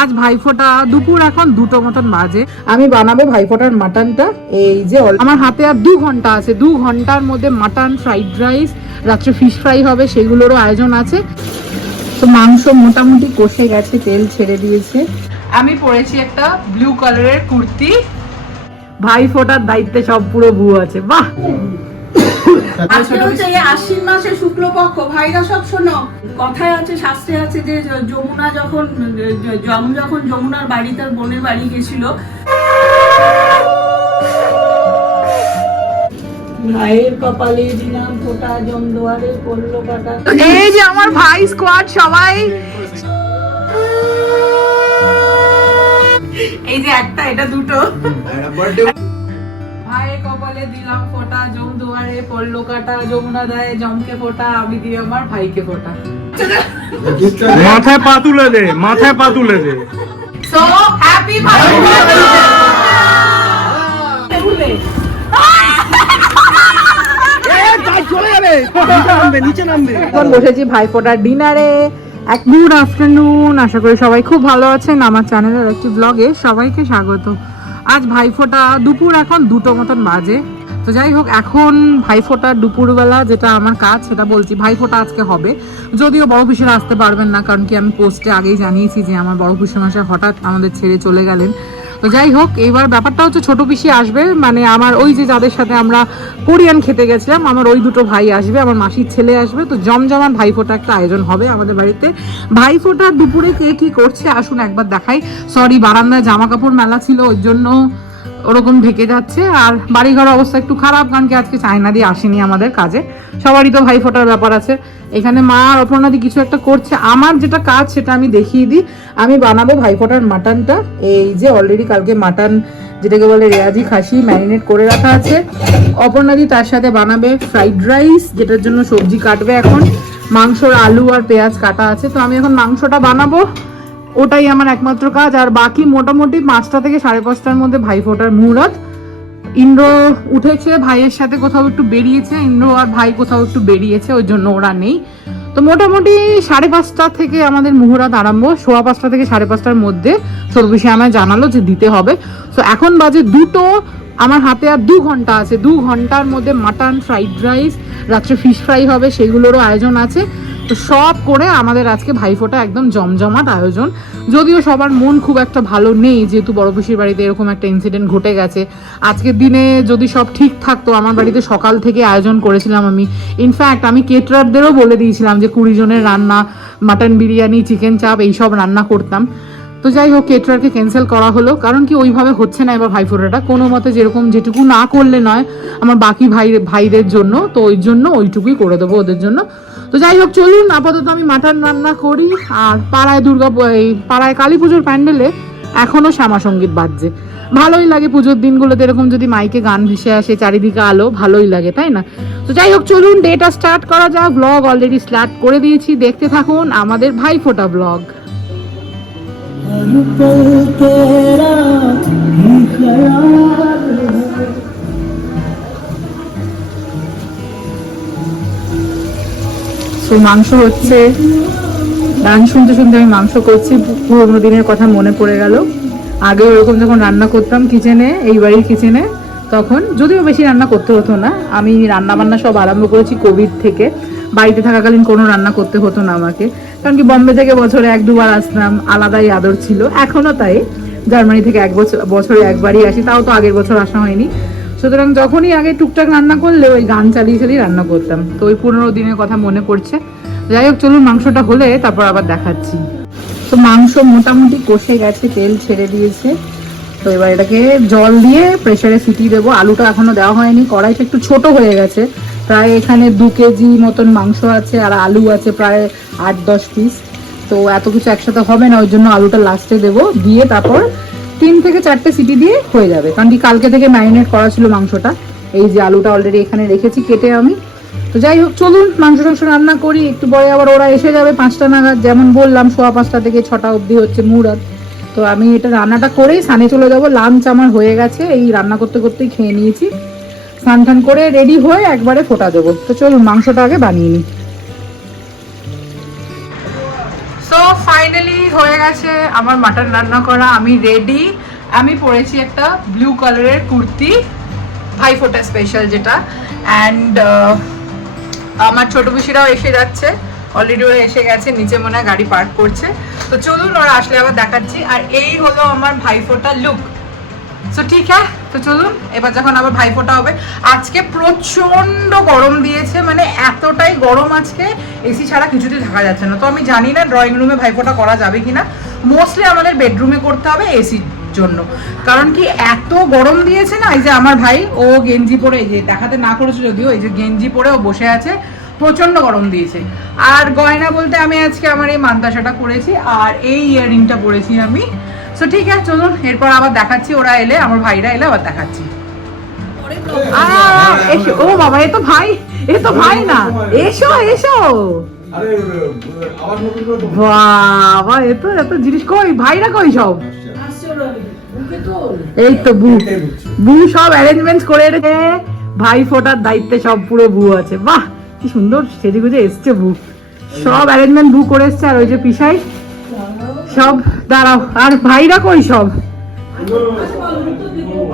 আজ ভাইফোঁটা, দুপুর এখন দুটো মতন বাজে। আমি বানাবো ভাইফোঁটার মাটনটা। এই যে আমার হাতে আর দু ঘণ্টা আছে। দু ঘণ্টার মধ্যে মাটন, ফ্রাইড রাইস, রাত্রে ফিশ ফ্রাই হবে, সেগুলোরও আয়োজন আছে। তো মাংস মোটামুটি কষে গেছে, তেল ছেড়ে দিয়েছে। আমি পরেছি একটা ব্লু কালারের কুর্তি। ভাই ফোটার দায়িত্বে সব পুরো ভু আছে। বাহ! আজকে হচ্ছে আশ্বিন মাসে শুক্লপক্ষ। ভাইরা সব শোনো। কথায় আছে শাস্ত্রে আছে যে যমুনা যখন য- যম যখন যমুনার বাড়ি তার বোনের বাড়ি গেছিল। এই যে আমার ভাই স্কোয়াড সবাই। এই যে একটা এটা দুটো। ভাইয়ের কপালে দিলাম ফোঁটা জম দুয়ারে পড়ল কাটা যমুনা দেয় জমকে ফোঁটা আমি দিই আমার ভাইকে ফোঁটা। মাথায় পা তুলে দে মাথায় পা তুলে দে। সো হ্যাপি বসেছি ভাইফোঁটার ডিনারে। এক গুড আফটারনুন আশা করি সবাই খুব ভালো আছেন। আমার চ্যানেলের একটি ব্লগে সবাইকে স্বাগত। আজ ভাইফোঁটা দুপুর, এখন দুটো মতন বাজে। তো যাই হোক, এখন ভাইফোঁটার দুপুরবেলা যেটা আমার কাজ, সেটা বলছি ভাইফোঁটা আজকে হবে। যদিও বড় পিসেরা আসতে পারবেন না, কারণ কি আমি পোস্টে আগেই জানিয়েছি যে আমার বড় পিসের মাসে হঠাৎ আমাদের ছেড়ে চলে গেলেন। তো যাই হোক এবার ব্যাপারটা হচ্ছে ছোট পিসি আসবে। মানে আমার ওই যে যাদের সাথে আমরা কোরিয়ান খেতে গেছিলাম, আমার ওই দুটো ভাই আসবে, আমার মাসির ছেলে আসবে। তো জমজমান ভাইফোঁটা একটা আয়োজন হবে আমাদের বাড়িতে। ভাইফোঁটা দুপুরে কে কি করছে আসুন একবার দেখাই। সরি বারান্দায় জামা কাপড় মেলা ছিল ওর জন্য ওরকম ঢেকে যাচ্ছে। আর বাড়িঘর অবস্থা একটু খারাপ, কারণ কি আজকে চায়না দিয়ে আসেনি আমাদের কাজে। সবারই তো ভাই ফোটার ব্যাপার আছে। এখানে মা আর অপর্ণাদি কিছু একটা করছে। আমার যেটা কাজ, সেটা আমি দেখিয়ে দিই। আমি বানাবো ভাই ফোটার মাটনটা। এই যে অলরেডি কালকে মাটন, যেটাকে বলে রেয়াজি খাসি ম্যারিনেট করে রাখা আছে। অপর্ণাদি তার সাথে বানাবে ফ্রাইড রাইস, যেটার জন্য সবজি কাটবে এখন। মাংসর আলু আর পেঁয়াজ কাটা আছে। তো আমি এখন মাংসটা বানাবো। ওটাই আমার একমাত্র কাজ। আর বাকি মোটামুটি পাঁচটা থেকে সাড়ে পাঁচটার মধ্যে ভাই ফোটার মুহূর্ত। ইন্দ্র উঠেছে, ভাইয়ের সাথে কোথাও একটু বেরিয়েছে। ইন্দ্র আর ভাই কোথাও একটু বেরিয়েছে, ওই জন্য ওরা নেই। তো মোটামুটি সাড়ে পাঁচটা থেকে আমাদের মুহূর্ত আরম্ভ। সোয়া পাঁচটা থেকে সাড়ে পাঁচটার মধ্যে সর্বশে আমায় জানালো যে দিতে হবে। তো এখন বাজে দুটো। আমার হাতে আর দু ঘণ্টা আছে। দু ঘণ্টার মধ্যে মাটন, ফ্রাইড রাইস, রাত্রে ফিশ ফ্রাই হবে, সেগুলোরও আয়োজন আছে। তো সব করে আমাদের আজকে ভাইফোঁটা একদম জমজমাট আয়োজন। যদিও সবার মন খুব একটা ভালো নেই, যেহেতু বড় পিসির বাড়িতে এরকম একটা ইনসিডেন্ট ঘটে গেছে। আজকের দিনে যদি সব ঠিক থাকতো, আমার বাড়িতে সকাল থেকে আয়োজন করেছিলাম আমি। ইনফ্যাক্ট আমি কেটারদেরও বলে দিয়েছিলাম যে কুড়ি জনের রান্না মাটন বিরিয়ানি চিকেন চাপ এইসব রান্না করতাম। তো যাই হোক কেটারারকে ক্যান্সেল করা হলো। কারণ কি, ওইভাবে হচ্ছে না এবার ভাইফোঁটাটা। কোনো মতে যেরকম যেটুকু না করলে নয়, আমার বাকি ভাই, ভাইদের জন্য, তো ওই জন্য ওইটুকুই করে দেবো ওদের জন্য। তো যাই হোক, চলুন, আপাতত আমি মাটন রান্না করি। আর পাড়ায় দুর্গা এই পাড়ায় কালী পুজোর প্যান্ডেলে এখনও শ্যামা সংগীত বাজছে। ভালোই লাগে পুজোর দিনগুলোতে, এরকম যদি মাইকে গান ভেসে আসে, চারিদিকে আলো, ভালোই লাগে, তাই না? তো যাই হোক, চলুন ডেটা স্টার্ট করা যাক। ব্লগ অলরেডি স্টার্ট করে দিয়েছি। দেখতে থাকুন আমাদের ভাইফোঁটা ব্লগ তো মাংস হচ্ছে, গান শুনতে শুনতে আমি মাংস করছি, পুরোনো দিনের কথা মনে পড়ে গেল। আগে ওরকম যখন রান্না করতাম কিচেনে এই বাড়ির কিচেনে তখন যদিও বেশি রান্না করতে হতো না, আমি রান্না বান্না সব আরম্ভ করেছি কোভিড থেকে। বাড়িতে থাকাকালীন কোনো রান্না করতে হতো না আমাকে। কারণ কি, বম্বে থেকে বছরে এক দুবার আসতাম, আলাদাই আদর ছিল। এখনও তাই। জার্মানি থেকে এক বছর বছরে একবারই আসি, তাও তো আগের বছর আসা হয়নি। সুতরাং যখনই আগে টুকটাক রান্না করলে ওই গান চালিয়ে চালিয়ে রান্না করতাম। তো ওই পুরোনো দিনের কথা মনে পড়ছে। যাই হোক, চলুন মাংসটা হলে তারপর আবার দেখাচ্ছি। তো মাংস মোটামুটি কষে গেছে, তেল ছেড়ে দিয়েছে। তো এবার এটাকে জল দিয়ে প্রেশারে সিটি দেবো। আলুটা এখনও দেওয়া হয়নি, কড়াইটা একটু ছোট হয়ে গেছে। প্রায় এখানে দু কেজি মতন মাংস আছে আর আলু আছে প্রায় আট দশ পিস তো এত কিছু একসাথে হবে না, ওই জন্য আলুটা লাস্টে দেবো। দিয়ে তারপর তিন থেকে চারটে সিটি দিয়ে হয়ে যাবে। কারণ কি কালকে থেকে ম্যারিনেট করা ছিল মাংসটা। এই যে আলুটা অলরেডি এখানে রেখেছি, কেটে আমি। তো যাই হোক, চলুন মাংস টাংস রান্না করি। একটু পরে আবার ওরা এসে যাবে পাঁচটা নাগাদ। যেমন বললাম, সোয়া পাঁচটা থেকে ছটা অবধি হচ্ছে মুরাদ। তো আমি এটা রান্নাটা করেই সানে চলে যাব। লাঞ্চ আমার হয়ে গেছে, এই রান্না করতে করতেই খেয়ে নিয়েছি। স্নান টান করে রেডি হয়ে একবারে ফোটা দেবো। তো চলুন মাংসটা আগে বানিয়ে নিই। সো ফাইনালি হয়ে গেছে আমার মাটন রান্না করা। আমি রেডি আমি পরেছি একটা ব্লু কালারের কুর্তি, ভাইফোঁটা স্পেশাল যেটা। অ্যান্ড আমার ছোট পিসিরাও এসে যাচ্ছে। অলরেডি ওরা এসে গেছে, নিচে মনে হয় গাড়ি পার্ক করছে। তো চলুন ওরা আসলে আবার দেখাচ্ছি। আর এই হলো আমার ভাইফোঁটা লুক তো ঠিক হ্যাঁ? তো চলুন, এবার যখন আবার ভাইফোঁটা হবে, আজকে প্রচণ্ড গরম দিয়েছে মানে এতটাই গরম আজকে এসি ছাড়া কিছুতেই থাকা যাচ্ছে না। তো আমি জানি না ড্রয়িং রুমে ভাইফোঁটা করা যাবে কিনা। মোস্টলি আমাদের বেডরুমে করতে হবে এসির জন্য। কারণ কি এত গরম দিয়েছে না, এই যে আমার ভাই, ও গেঞ্জি পরে, এই যে দেখাতে না করেছে যদিও, এই যে গেঞ্জি পরে ও বসে আছে। প্রচণ্ড গরম দিয়েছে। আর গয়না বলতে আমি আজকে আমার এই মান্তাসাটা পরেছি, আর এই ইয়ারিংটা পরেছি আমি। সো ঠিক আছে, চলুন, এরপর আবার দেখাচ্ছি, ওরা এলে, আমার ভাইরা এলে আবার দেখাচ্ছি। ও বাবা, এ তো ভাই, এ তো ভাই না। এসো এসো। বাবা, এ তো এত জিনিস কই, ভাইরা কই সব। এই তো বু বু সব অ্যারেঞ্জমেন্টস করে রেখে ভাই ফোটার দায়িত্বে সব পুরো বু আছে। বাহ! কি সুন্দর সেজে গুজে এসছে বু সব অ্যারেঞ্জমেন্ট বুক করে এসছে আর ওই যে পিসাই। সব, দাঁড়াও, আর ভাইরা কই সব?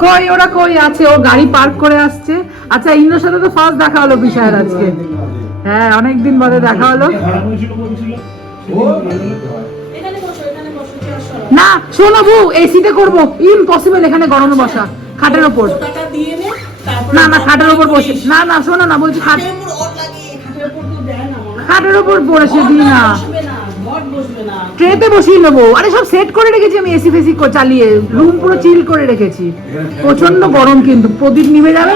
কই, ওরা কই আছে? ও গাড়ি পার্ক করে আসছে। আচ্ছা ইন্দ্রর সাথে তো ফার্স্ট দেখা হলো পিসায়ের আজকে। হ্যাঁ অনেকদিন বাদে দেখা হলো। না, শোনো বউ এসিতে করব। ইম্পসিবল এখানে গরমে বসা, খাটের ওপর। নে, না খাটের ওপর বসে। না না শোনো না বলছি খাট খাটের উপর উপর বসে দিই না। ট্রেতে বসিয়ে নেব। আরে সব সেট করে রেখেছি আমি এসি ফেসি কো- চালিয়ে। রুম পুরো চিল করে রেখেছি। প্রচণ্ড গরম কিন্তু। প্রদীপ নিভে যাবে?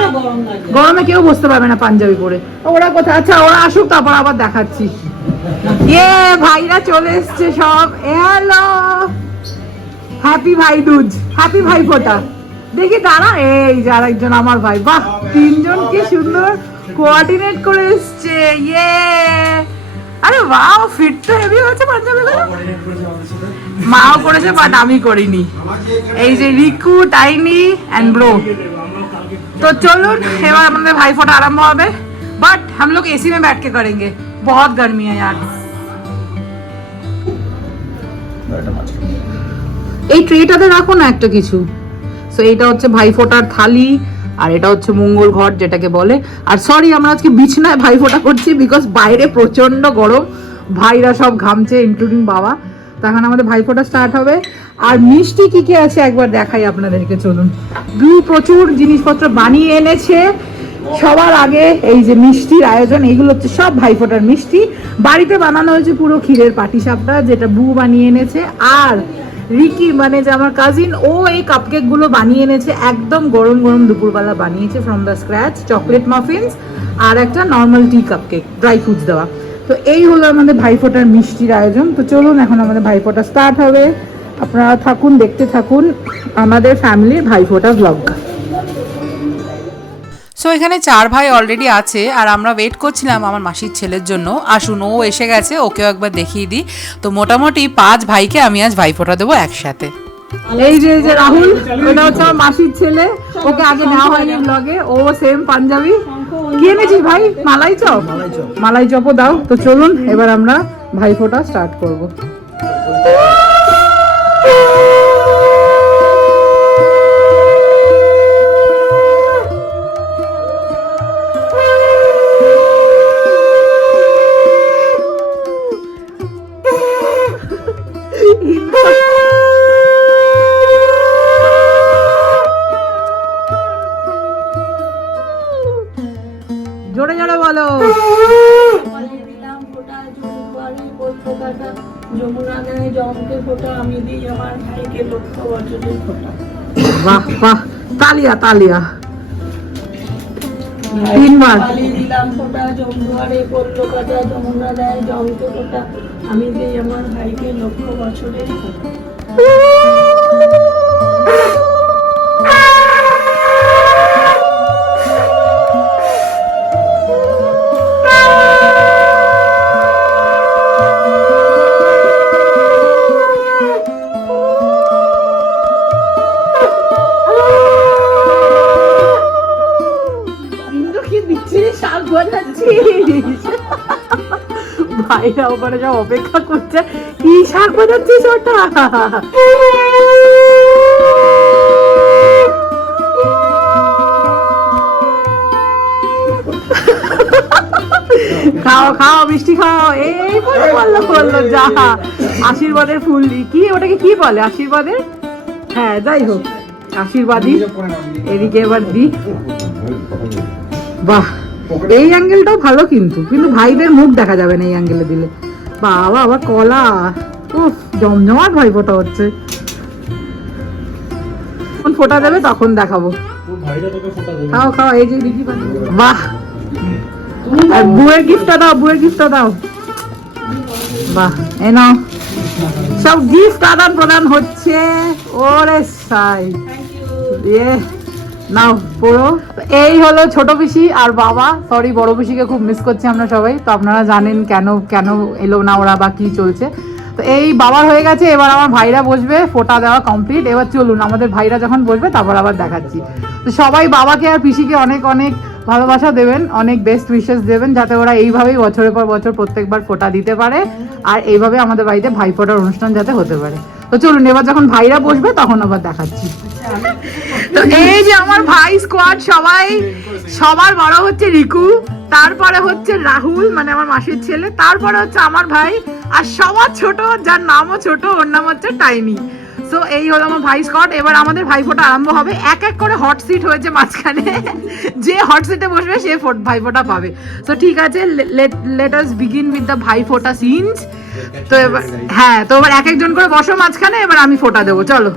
গরম কেউ বসতে পারবে না পাঞ্জাবি পরে। ওরা কোথায় আচ্ছা ওরা আসুক তারপর আবার দেখাচ্ছি। ইয়ে ভাইরা চলে এসছে সব। হ্যালো হ্যাপি ভাই দুজ। হ্যাপি ভাই ফোটা দেখি দাঁড়া এই যার একজন আমার ভাই বাহ তিনজন কি সুন্দর কোঅর্ডিনেট করে এসছে ইয়ে আরে বাহ ফিট তো হেভি হয়েছে পাঞ্জাবিগুলো মাও করেছে বাট আমি করিনি এই যে রিকু টাইনি এন্ড ব্রো तो चलो एबार हमारे भाई फोटा आरंभ হবে बट हम लोग एसी में बैठ के करेंगे बहुत गर्मी है यार এটা মাঝখানে। এই ট্রেটাতে রাখো না একটা কিছু সো এটা হচ্ছে ভাই ফোটার থালি, আর এটা হচ্ছে মঙ্গল ঘট যেটাকে বলে। আর সরি আমরা আজকে বিছনায় ভাই ফোটা করছি বিকজ বাইরে প্রচণ্ড গরম। ভাইরা সব ঘামছে ইনক্লুডিং বাবা। তখন আমাদের ভাই ফোটা স্টার্ট হবে। আর মিষ্টি কি কি আছে একবার দেখাই আপনাদেরকে, চলুন। ব্লু প্রচুর জিনিসপত্র বানিয়ে এনেছে। সবার আগে এই যে মিষ্টির আয়োজন, এইগুলো হচ্ছে সব ভাইফোঁটার মিষ্টি। বাড়িতে বানানো হয়েছে পুরো ক্ষীরের পাটিসাপটা, যেটা বু বানিয়ে এনেছে। আর রিকি মানে যে আমার কাজিন ও এই কাপকেকগুলো বানিয়ে এনেছে, একদম গরম গরম দুপুরবেলা বানিয়েছে from the scratch chocolate muffins আর একটা normal tea cupcake dry fruits দেওয়া। তো এই হলো আমাদের ভাইফোঁটার মিষ্টির আয়োজন। তো চলুন এখন আমাদের ভাইফোঁটা স্টার্ট হবে। আপনারা থাকুন, দেখতে থাকুন আমাদের ফ্যামিলির ভাইফোঁটা ব্লগ সো এখানে চার ভাই অলরেডি আছে আর আমরা ওয়েট করছিলাম আমার মাসির ছেলের জন্য। আসুন ও এসে গেছে ওকেও একবার দেখিয়ে দিই। তো মোটামুটি পাঁচ ভাইকে আমি আজ ভাইফোঁটা দেবো একসাথে। এই যে এই যে রাহুল ওটা হচ্ছে আমার মাসির ছেলে। ওকে আগে নেওয়া হয়নি ব্লগে ও সেম পাঞ্জাবি। কি এনেছিস ভাই? মালাই চপ? মালাই চপও দাও। তো চলুন এবার আমরা ভাইফোঁটা স্টার্ট করব। জমকে তিনবার আমি যে আমার ভাইকে লক্ষ বছরের ভাইরা ওখানে সব অপেক্ষা করছে। কি শাক বাজাচ্ছিস ওটা খাও খাও, মিষ্টি খাও। এই বলে বলল বলল, যা। আশীর্বাদের ফুল কি, ওটাকে কি বলে, আশীর্বাদের? হ্যাঁ যাই হোক, আশীর্বাদই। এদিকে এবার দি। বাহ। এই অ্যাঙ্গেলটাও ভালো কিন্তু কিন্তু ভাইদের মুখ দেখা যাবে না এই অ্যাঙ্গেলে দিলে। বাবা আবার কলা। উফ জমজমাট ভাই ফোটা হচ্ছে। যখন ফোটা দেবে তখন দেখাবো। খাও খাও এই যে বাহ। আর বুয়ের গিফটটা দাও বুয়ের গিফটটা দাও। বাহ এ নাও। সব গিফট আদান প্রদান হচ্ছে। ওরে সাই। দিয়ে নাও, পুরো। এই হলো ছোট পিসি আর বাবা। সরি বড় পিসিকে খুব মিস করছি আমরা সবাই। তো আপনারা জানেন কেন কেন এলো না ওরা বা কি চলছে। তো এই বাবার হয়ে গেছে, এবার আমার ভাইরা বসবে, ফোটা দেওয়া কমপ্লিট এবার চলুন, আমাদের ভাইরা যখন বসবে, তারপর আবার দেখাচ্ছি। তো সবাই বাবাকে আর পিসিকে অনেক অনেক ভালোবাসা দেবেন, অনেক বেস্ট উইশেস দেবেন, যাতে ওরা এইভাবেই বছরের পর বছর প্রত্যেকবার ফোটা দিতে পারে আর এইভাবে আমাদের বাড়িতে ভাই ফোটার অনুষ্ঠান যাতে হতে পারে। তো চলুন, এবার যখন ভাইরা বসবে, তখন আবার দেখাচ্ছি। তো এই যে আমার ভাই স্কোয়াড সবাই, সবার বড় হচ্ছে রিকু, তারপরে হচ্ছে রাহুল মানে আমার মাসির ছেলে, তারপরে হচ্ছে আমার ভাই, আর সবার ছোট, যার নামও ছোট, ওর নাম হচ্ছে টাইনি সো এই হলো আমার ভাই স্কট এবার আমাদের ভাইফোঁটা আরম্ভ হবে। এক এক করে হট সিট হয়েছে মাঝখানে। যে হট সিটে বসবে, সে ফোট- ভাইফোঁটা পাবে। সো ঠিক আছে let us begin with the Bhaiphonta scenes তো এবার হ্যাঁ তো এবার এক একজন করে বসো মাঝখানে, এবার আমি ফোঁটা দেবো। চলো।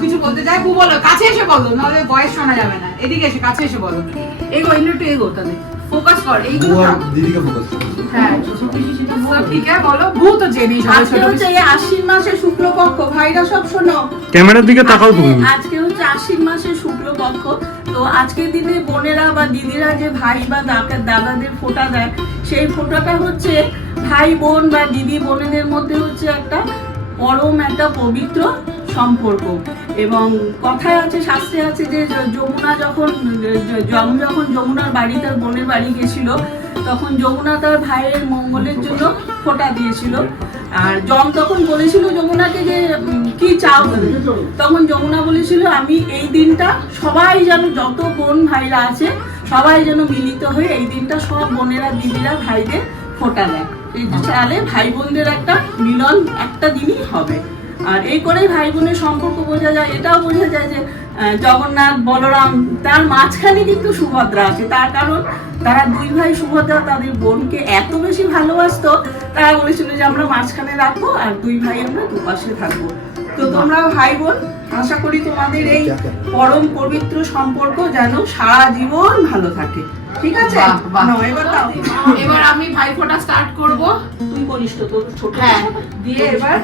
কিছু বলতে চাই। কাছে এসে বলো, নাহলে ভয়েস শোনা যাবে না। এদিকে এসে, কাছে এসে বলো। এগো, একটু এগো তাহলে। ফোকাস কর। দিদিকে ফোকাস হ্যাঁ ঠিক আছে বলো বু তো আজকে হচ্ছে এই আশ্বিন মাসের শুক্লপক্ষ। ভাইরা সব শোনো। ক্যামেরার দিকে তাকাও তুমি। আজকে- আজকে হচ্ছে আশ্বিন মাসের শুক্লপক্ষ। তো আজকের দিনে বোনেরা বা দিদিরা যে ভাই বা দাদা দাদাদের ফোঁটা দেয় সেই ফোঁটাটা হচ্ছে ভাই বোন বা দিদি বোনেদের মধ্যে হচ্ছে একটা পরম একটা পবিত্র সম্পর্ক। এবং কথায় আছে, শাস্ত্রে আছে যে যমুনা যখন যম যখন যমুনার বাড়ি, তার বোনের বাড়ি গেছিল, তখন যমুনা তার ভাইয়ের মঙ্গলের জন্য ফোঁটা দিয়েছিল। আর যম তখন বলেছিল যমুনাকে যে কি চাও তখন যমুনা বলেছিল, আমি এই দিনটা সবাই যেন, যত বোন ভাইরা আছে, সবাই যেন মিলিত হয়ে এই দিনটা সব বোনেরা, দিদিরা, ভাইদের ফোঁটা দেয়। চালে ভাই বোনদের একটা মিলন একটা দিনই হবে। আর এই করেই ভাই বোনের সম্পর্ক বোঝা যায় এটাও বোঝা যায় যে জগন্নাথ বলরাম তার মাঝখানে কিন্তু সুভদ্রা আছে। তার কারণ তারা দুই ভাই সুভদ্রা তাদের বোনকে এত বেশি ভালোবাসতো তারা বলেছিল যে আমরা মাঝখানে রাখব আর দুই ভাই আমরা দুপাশে থাকব। তো তোমরা ভাই বোন আশা করি তোমাদের এই পরম পবিত্র সম্পর্ক যেন সারা জীবন ভালো থাকে। ঠিক আছে। নাও, এবার দাও এবার আমি ভাইফোঁটা স্টার্ট করব। তুই করিস তো তোর ছোট হ্যাঁ। দিয়ে এবার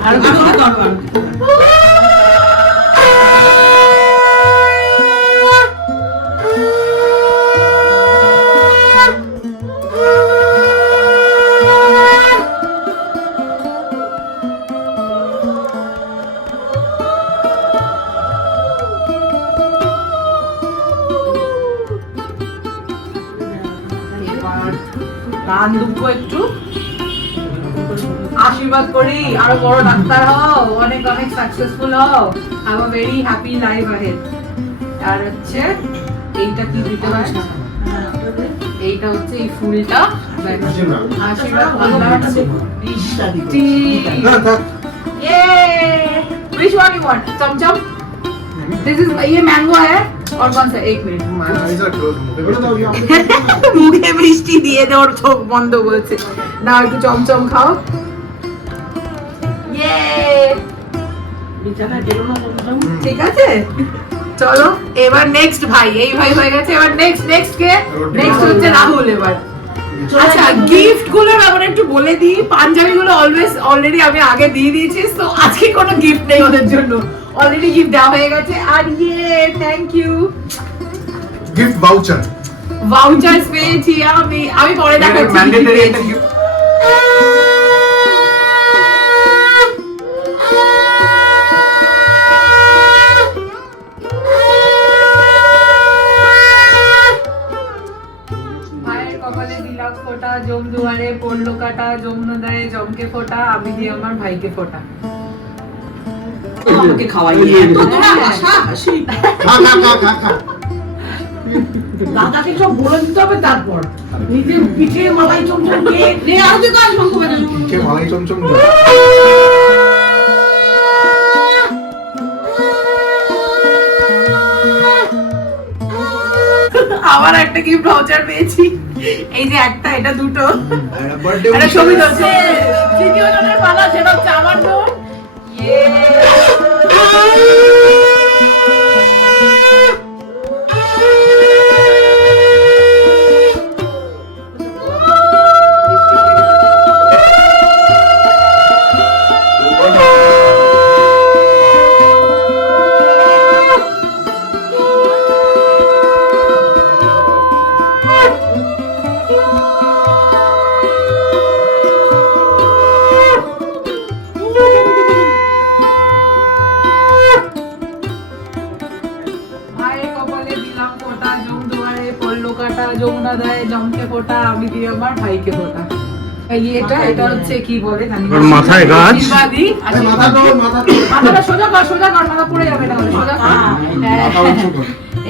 আর আমি। আশীর্বাদ করি আরো বড় ডাক্তার হও অনেক অনেক সাকসেসফুল হও have a very happy life ahead আর হচ্ছে এইটা কি দিতে হয় এইটা হচ্ছে এই ফুলটা আশীর্বাদ করলাম না থাক ये which one you want chamcham this is ये मैंगो है और कौन सा एक मिनट মুখে মিষ্টি দিয়ে দে ওর চোখ বন্ধ বলছে না একটু চমচম খাও ঠিক আছে। চলো এবার নেক্সট ভাই। এই ভাই হয়ে গেছে। এবার নেক্সট নেক্সট কে? নেক্সট হচ্ছে রাহুল এবার। আচ্ছা গিফটগুলোর ব্যাপারে একটু বলে দিই। পাঞ্জাবি গুলো অলওয়েজ অলরেডি আমি আগে দিয়ে দিয়েছি তো আজকে কোনো গিফট নেই ওদের জন্য। অলরেডি গিফট দেওয়া হয়ে গেছে। আর ইয়ে thank you gift voucher vouchers পেয়েছি আমি। আমি পরে দেখাচ্ছি ফোঁটা জম দুয়ারে পড়ল কাটা যমুনা দেয় জমকে ফোঁটা আমি দিয়ে আমার ভাইকে ফোঁটা। আমাকে খাওয়াইয়ে এত তোরা হাসা হাসি। খা খা খা খা খা। দাদাকে সব বলে দিতে হবে তারপর। নিজে পিঠে মালাই চমচম খেয়ে নে আরও তুই কাজ শঙ্খ বাজানো কে মালাই চমচম দেয়? আবার একটা গিফট ভাউচার পেয়েছি। এই যে একটা এটা দুটো। wish ছবি করে। তৃতীয় জনের পালা সেটা হচ্ছে আমার বোন। এটা এটা হচ্ছে কি বলে ওর মাথায় গাছ? মাথা তো মাথা তো মাথাটা সোজা কর সোজা কর মাথা পড়ে যাবে না সোজা কর। হ্যাঁ।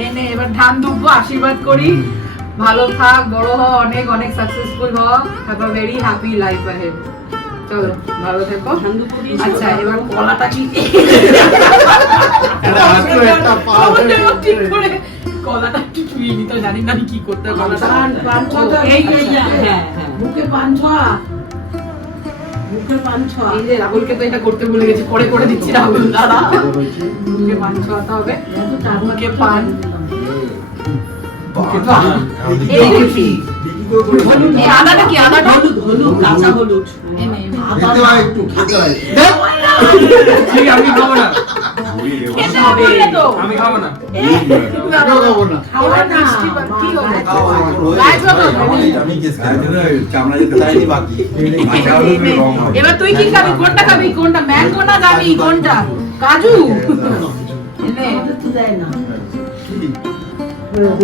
এনে এবার ধান দুব্বো আশীর্বাদ করি। ভালো থাক বড় হ অনেক অনেক সাকসেসফুল হ have a very happy life ahead চলো ভালো থেকো। আচ্ছা এবার কলাটা কি? ঠিক করে কলাটা একটু চুইয়ে নিতে জানি না আমি কি করতে এই এই হ্যাঁ হ্যাঁ। মুখে পান ছোঁয়া। মুখে পান ছোঁয়া। এই যে রাহুলকে তো এটা করতে ভুলে গেছি পরে করে দিচ্ছি রাহুল দাদা মুখে পান ছোঁয়াতে হবে। মুখে পান। আদাটা কি? আদাটা? হলুদ হলুদ কাঁচা হলুদ। একটু খেতে হয়? ঠিক আমি খাব না। আমি খাব না। খাব। এবার তুই কি খাবি? কোনটা খাবি? কোনটা? ম্যাঙ্গো না যাবি কোনটা? কাজু? এনে। তো দেয় না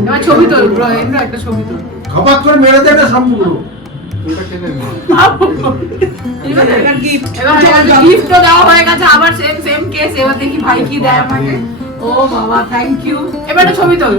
এবার ছবি তোল ব্রো একটা ছবি তোল। খপাত করে মেরে দে এটা সম্পূর্ণ। ওটা খেলে না এবার এবার গিফট তো দেওয়া হয়ে গেছে আবার সেম সেম কেস এবার দেখি ভাই কি দেয় আমাকে। ও বাবা থ্যাংক ইউ এবার ছবি তোল।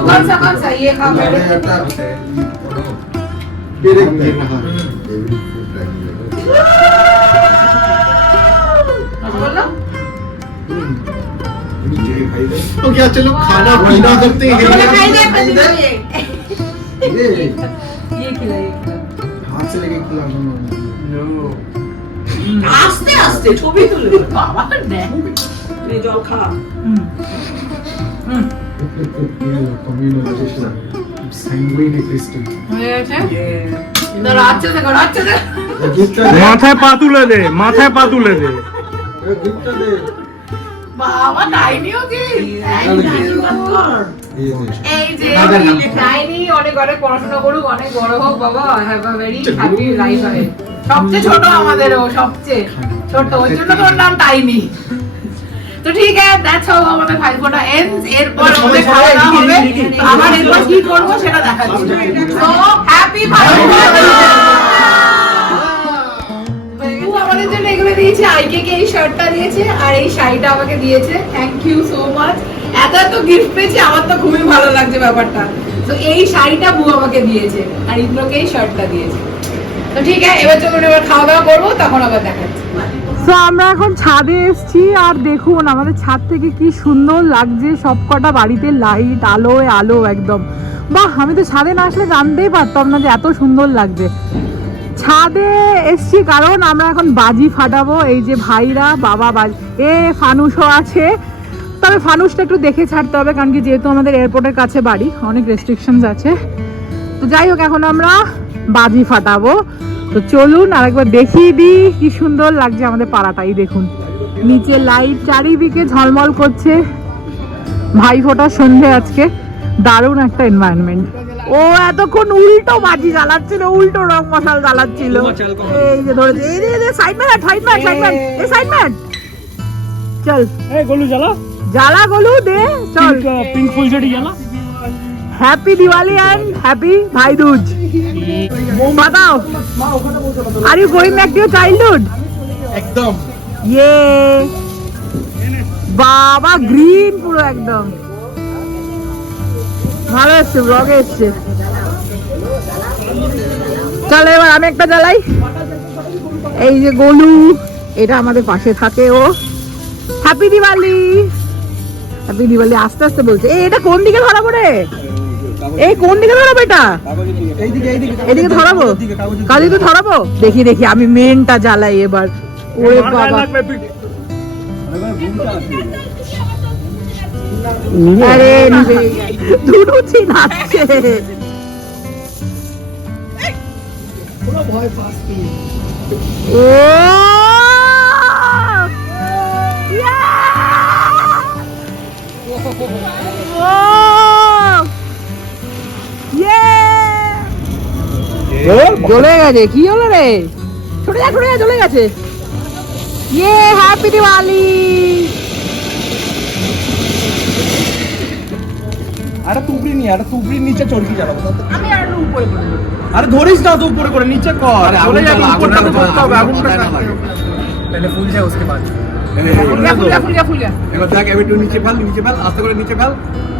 चलो की को कौन सा कौन सा ये खा হ্যাঁ, पहले একটা পেরেক দিয়ে না হয় बोलो तो क्या चलो खाना पीना करते हैं बोलो खाई दे खाई दे ये ये खिला ये खिला हाथ से लेके खिलाना আস্তে আস্তে ছবি তুলে বাবা নেয় নে জল খা মাথায় পা তুলে দে, মাথায় পা তুলে দে। অনেক অনেক পড়াশোনা করুক, অনেক বড় হোক, বাবা হ্যাভ সবচেয়ে ছোট আমাদের ও সবচেয়ে। ছোট, ওই জন্য তোর নাম টাইনি তো ঠিক আছে দ্যাটস হাউ আমাদের ভাইফোঁটা এন্ডস এরপর আমাদের খাওয়া দাওয়া হবে। আবার এরপর কি করব সেটা দেখাচ্ছি। তো হ্যাপি ভাইফোঁটা আমাদের জন্য এগুলো দিয়েছে। আইকে কে এই শার্টটা দিয়েছে আর এই শাড়িটা আমাকে দিয়েছে। থ্যাংক ইউ সো মাচ এত এত গিফট পেয়েছি আমার তো খুবই ভালো লাগছে ব্যাপারটা। তো এই শাড়িটা বু আমাকে দিয়েছে আর ইন্দ্রকে এই শার্টটা দিয়েছে। তো ঠিক আছে এবার চলুন এবার খাওয়া দাওয়া করব তখন আবার দেখা যাচ্ছে তো আমরা এখন ছাদে এসেছি আর দেখুন আমাদের ছাদ থেকে কি সুন্দর লাগছে। সবকটা বাড়িতে লাইট আলোয় আলো একদম। বাহ, আমি তো ছাদে না আসলে জানতেই পারতাম না যে এত সুন্দর লাগছে। ছাদে এসছি কারণ আমরা এখন বাজি ফাটাবো। এই যে ভাইরা, বাবা বাজি এ ফানুসও আছে। তবে ফানুসটা একটু দেখে ছাড়তে হবে, কারণ কি যেহেতু আমাদের এয়ারপোর্টের কাছে বাড়ি, অনেক রেস্ট্রিকশনস আছে। তো যাই হোক, এখন আমরা বাজি ফাটাবো। তো চলুন আর একবার দেখিয়ে দিই কি সুন্দর লাগছে আমাদের পাড়াটাই দেখুন। নিচে লাইট চারিদিকে ঝলমল করছে। ভাই ফোটার সন্ধে আজকে। দারুণ একটা এনভায়রনমেন্ট ও এতক্ষণ উল্টো বাজি জ্বালাচ্ছিল উল্টো রং মশাল জ্বালাচ্ছিল। এই যে ধরেছে এই যে side man side man side man এই সাইড ম্যান চল। এই গলু জ্বালা। জ্বালা গলু দে চল। পিঙ্ক ফুল জ্বালা। Happy Diwali and happy Bhai Dooj বাতাও are you going back to your childhood একদম। ইয়ে বাবা গ্রিন পুরো একদম। ভালো এসছে ব্লগে এসছে। চলো এবার আমি একটা জ্বালাই। এই যে গোলু এটা আমাদের পাশে থাকে ও। হ্যাপি দিওয়ালি হ্যাপি দিওয়ালি আস্তে আস্তে বলছে। এটা কোন দিকে ধরাবো রে এই কোন দিকে ধরাবো এটা এদিকে ধরাবো? কাজে তো ধরাবো? দেখি দেখি আমি মেনটা জ্বালাই এবার। ওরে বাবা। আরে নাচছে ও! জ্বলে গেছে কি হলো রে ছোট যা ছোট যা জ্বলে গেছে ইয়ে হ্যাপি দিওয়ালি আরে তুবড়ি নি আরে তুবড়ির নিচে চড়কি জ্বালাবো আমি আর উপরে করে দেবো। আরে ধরিস না তো উপরে করে নিচে কর চলে যাবে উপরটাতে ধরতে হবে আগুনটা पहले फूल जाए उसके बाद ফুল গা, ফুল গা, ফুল গা, ফুল গা। এবার দেখ এবার একটু নিচে ফেল নিচে ফেল আস্তে করে নিচে ফেল নিচে ফেল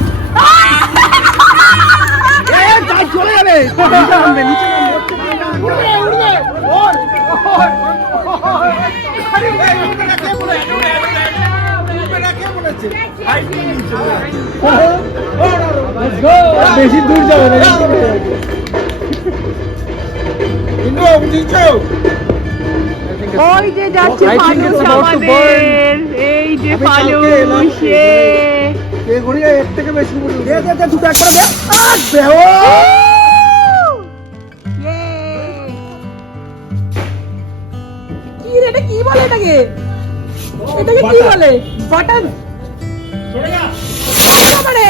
ভাই নিচে বেশি দূর যাবে না ওই যে যাচ্ছে ফানুস আমাদের এই যে ফানুস এ ঘড়িয়ে এর থেকে বেশি দে দে দুটো একবার দে। আজ দে বলে এটাকে? এটাকে কি বলে? বাটন মানে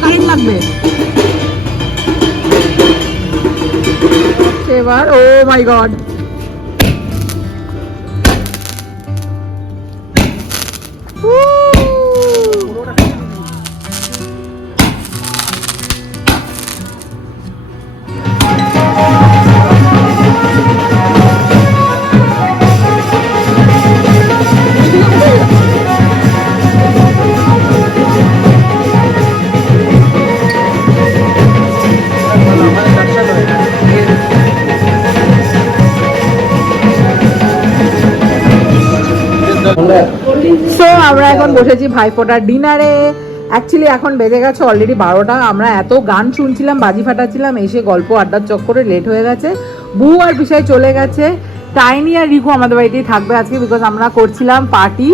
কারেন্ট লাগবে এবার ও মাই গড বসেছি ভাইফোঁটার ডিনারে। অ্যাকচুয়ালি এখন বেজে গেছে অলরেডি বারোটা। আমরা এত গান শুনছিলাম, বাজি ফাটাচ্ছিলাম, এসে গল্প আড্ডার চক্করে লেট হয়ে গেছে। বউ আর বিষয় চলে গেছে। টাইনি আর রিকু আমাদের বাড়িতেই থাকবে আজকে বিকজ আমরা করছিলাম পার্টি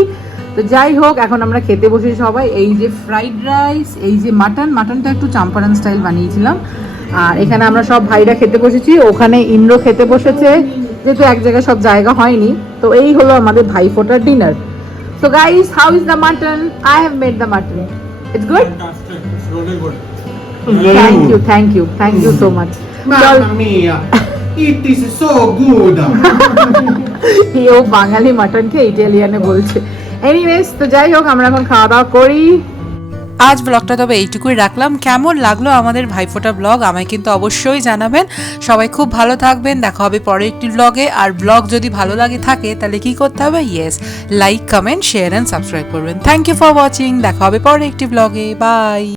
তো যাই হোক, এখন আমরা খেতে বসেছি সবাই। এই যে ফ্রাইড রাইস এই যে মাটন মাটনটা একটু চাম্পারান স্টাইল বানিয়েছিলাম। আর এখানে আমরা সব ভাইরা খেতে বসেছি। ওখানে ইন্দ্র খেতে বসেছে। যেহেতু এক জায়গায় সব জায়গা হয়নি। তো এই হলো আমাদের ভাইফোঁটার dinner So guys how is the mutton I have made the mutton it's good thank you thank you thank you so much Mamma mia, it is so good. ও বাঙালি মাটনকে ইটালিয়ানে বলছে এনিওয়েজ তো যাই হোক আমরা এখন খাওয়া দাওয়া করি আজ ব্লগটা তবে এইটুকুই রাখলাম। কেমন লাগল আমাদের ভাইফোঁটা ব্লগ আমায় কিন্তু অবশ্যই জানাবেন। সবাই খুব ভালো থাকবেন। দেখা হবে পরের একটি ব্লগে আর ব্লগ যদি ভালো লাগে থাকে, তাহলে কি করতে হবে? Yes like comment share and subscribe করবেন। থ্যাংক ইউ ফর ওয়াচিং দেখা হবে পরের একটি ব্লগে বাই